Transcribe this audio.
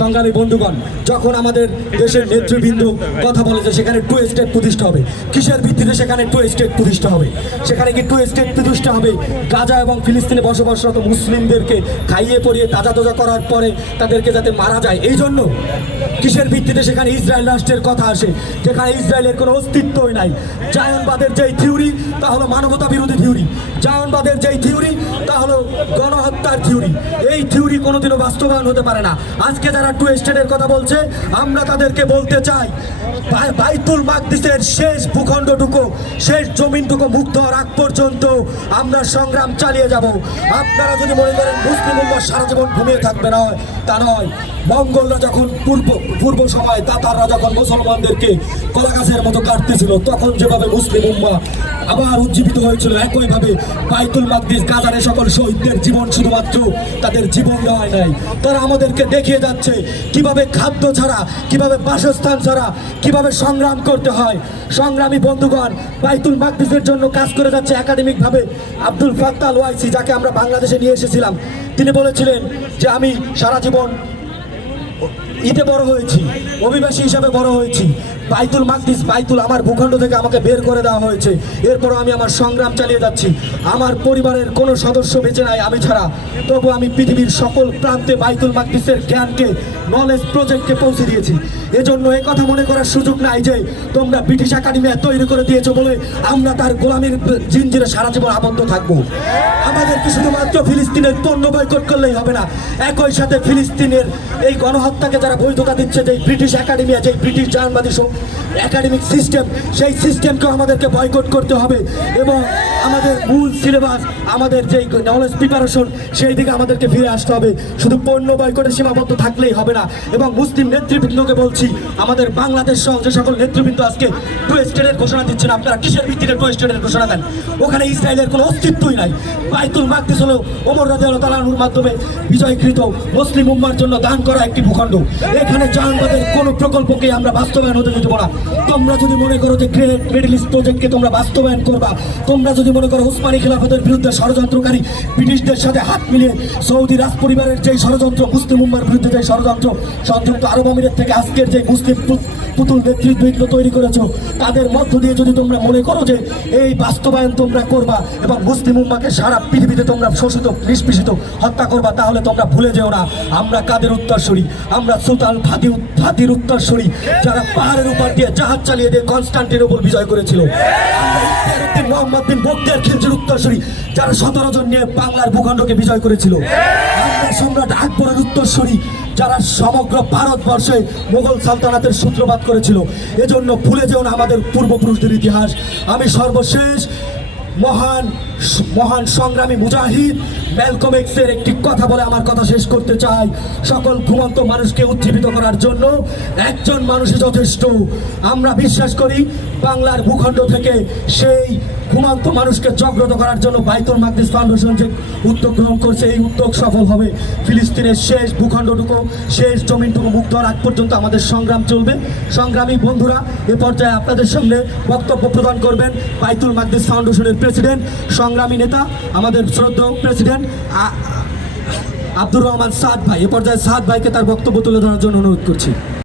সংগ্রামী বন্ধুগণ, যখন আমাদের দেশের নেতৃবৃন্দ কথা বলে যে সেখানে টু স্টেট প্রতিষ্ঠা হবে, কিসের ভিত্তিতে সেখানে টু স্টেট প্রতিষ্ঠা হবে? সেখানে কি টু স্টেট প্রতিষ্ঠা হবে? গাজা এবং ফিলিস্তিনে বসবাসরত মুসলিমদেরকে খাইয়ে পরিয়ে তাজা তোজা করার পরে তাদেরকে যাতে মারা যায়, এই জন্য কিসের ভিত্তিতে সেখানে ইসরায়েল রাষ্ট্রের কথা আসে, যেখানে ইসরায়েলের কোনো অস্তিত্বই নাই। জায়নবাদের যেই থিওরি তা হলো মানবতা বিরোধী থিওরি জায়নবাদের যেই থিওরি তা হলো গণহত্যার থিওরি। এই থিওরি কোনোদিনও বাস্তবায়ন হতে পারে না। আজকে যারা টু স্টেটের কথা বলছে, আমরা তাদেরকে বলতে চাই বাইতুল মাকদিসের শেষ ভূখণ্ডটুকু, শেষ জমিনটুকু মুক্ত হওয়ার আগ পর্যন্ত আমরা সংগ্রাম চালিয়ে যাব। আপনারা যদি মনে করেন মুসলিম উম্মাহ সারা জীবন ঘুমিয়ে থাকবে না, তা নয়। মঙ্গলরা যখন পূর্ব পূর্ব সময় তাতাররা যখন মুসলমানদেরকে কলা গাছের মতো কাটতেছিল, তখন যেভাবে মুসলিম উম্মা আবার উজ্জীবিত হয়েছিল, একইভাবে বাইতুল মাকদিস গাজারে সকল শহীদদের জীবন শুধুমাত্র তাদের জীবন দেওয়ায় নাই। তারা আমাদেরকে দেখিয়ে যাচ্ছে কীভাবে খাদ্য ছাড়া, কীভাবে বাসস্থান ছাড়া, কীভাবে সংগ্রাম করতে হয়। সংগ্রামী বন্ধুগণ, বাইতুল মাকদিসের জন্য কাজ করে যাচ্ছে একাডেমিকভাবে আব্দুল ফাত্তাল ওয়াইসি, যাকে আমরা বাংলাদেশে নিয়ে এসেছিলাম। তিনি বলেছিলেন যে, আমি সারা জীবন ঈদে বড় হয়েছি, অভিবাসী হিসাবে বড় হয়েছি। বাইতুল মাকদিস, বাইতুল আমার ভূখণ্ড থেকে আমাকে বের করে দেওয়া হয়েছে। এরপরও আমি আমার সংগ্রাম চালিয়ে যাচ্ছি। আমার পরিবারের কোনো সদস্য বেঁচে নাই আমি ছাড়া। তবু আমি পৃথিবীর সকল প্রান্তে বাইতুল মাকদিসের জ্ঞানকে নলেজ প্রজেক্টকে পৌঁছে দিয়েছি। এজন্য এই কথা মনে করার সুযোগ নাই যে তোমরা ব্রিটিশ একাডেমি তৈরি করে দিয়েছ বলে আমরা তার গোলামীর জিনজিরে সারা জীবন আবদ্ধ থাকব। আমাদেরকে শুধুমাত্র ফিলিস্তিনের পণ্য বয়কট করলেই হবে না। একই সাথে ফিলিস্তিনের এই গণহত্যাকে যারা বৈধতা দিচ্ছে যে ব্রিটিশ একাডেমি যে ব্রিটিশ জার্মানি একাডেমিক সিস্টেম সেই সিস্টেমকেও আমাদেরকে বয়কট করতে হবে। এবং আমাদের মূল সিলেবাস আমাদের যে নলেজ প্রিপারেশন সেই দিকে আমাদেরকে ফিরে আসতে হবে। শুধু পণ্য বয়কটে সীমাবদ্ধ থাকলেই হবে না। এবং মুসলিম নেতৃবৃন্দকে বলছি, আমাদের বাংলাদেশ সহ যে সকল নেতৃবৃন্দ আজকে টু স্টেটের ঘোষণা দিচ্ছেন, আপনারা কিসের ভিত্তিতে টু স্টেটের ঘোষণা দেন? ওখানে ইসরায়েলের কোনো অস্তিত্বই নাই। বাইতুল মাকদিস হলো ওমর রাজা তালানুর মাধ্যমে বিজয়কৃত মুসলিম উম্মার জন্য দান করা একটি ভূখণ্ড। এখানে জাহানবাদের কোনো প্রকল্পকে আমরা বাস্তবায়ন হতে দেবো না। তোমরা যদি মনে করো যে গ্রেট মিডল ইস্ট প্রজেক্টকে তোমরা বাস্তবায়ন করবা, তোমরা যদি মনে করো উসমানী খিলাফতের বিরুদ্ধে ষড়যন্ত্রকারী ব্রিটিশদের সাথে হাত মিলিয়ে সৌদি রাজ পরিবারের যে ষড়যন্ত্র, মুসলিম উম্মার বিরুদ্ধে যে ষড়যন্ত্র, সংযুক্ত আরব আমিরের থেকে আজকের যে মুসলিম পুতুল নেতৃত্ব তৈরি করেছ, তাদের মধ্য দিয়ে যদি তোমরা মনে করো যে এই বাস্তবায়ন তোমরা করবা এবং মুসলিম উম্মাকে সারা পৃথিবীতে তোমরা শোষিত, নিষ্পেষিত, হত্যা করবা, তাহলে তোমরা ভুলে যেও না। আমরা কাদের উত্তরসূরি? আমরা সুলতান ফাদি ফাদির উত্তরসূরি যারা পাহাড়ের উপর দিয়ে জাহাজ চালিয়ে দিয়ে কনস্টান্টির উপর বিজয় করেছিল। মোহাম্মদ বিন বক্তিয়ার খিলজির উত্তরসূরি যারা সতেরো জন নিয়ে বাংলার ভূখণ্ডকে বিজয় করেছিল। আমরা সম্রাট আকবরের উত্তরসূরি যারা সমগ্র ভারতবর্ষে মোগল সালতানাতের সূত্রপাত করেছিল। এজন্য ভুলে যেও না আমাদের পূর্বপুরুষদের ইতিহাস। আমি সর্বশেষ মহান মহান সংগ্রামী মুজাহিদ ম্যালকম এক্সের একটি কথা বলে আমার কথা শেষ করতে চাই। সকল ঘুমন্ত মানুষকে উজ্জীবিত করার জন্য একজন মানুষই যথেষ্ট। আমরা বিশ্বাস করি বাংলার ভূখণ্ড থেকে সেই ঘুমন্ত মানুষকে জাগ্রত করার জন্য বাইতুল মাকদিস ফাউন্ডেশন যে উদ্যোগ গ্রহণ করছে, এই উদ্যোগ সফল হবে। ফিলিস্তিনের শেষ ভূখণ্ডটুকু, শেষ জমিনটুকু মুক্ত হওয়ার আগ পর্যন্ত আমাদের সংগ্রাম চলবে। সংগ্রামী বন্ধুরা, এ পর্যায়ে আপনাদের সামনে বক্তব্য প্রদান করবেন বাইতুল মাকদিস ফাউন্ডেশনের প্রেসিডেন্ট, সংগ্রামী নেতা, আমাদের শ্রদ্ধেয় প্রেসিডেন্ট আব্দুর রহমান সাদ ভাই। এ পর্যায়ে সাদ ভাইকে তার বক্তব্য তুলে ধরার জন্য অনুরোধ করছি।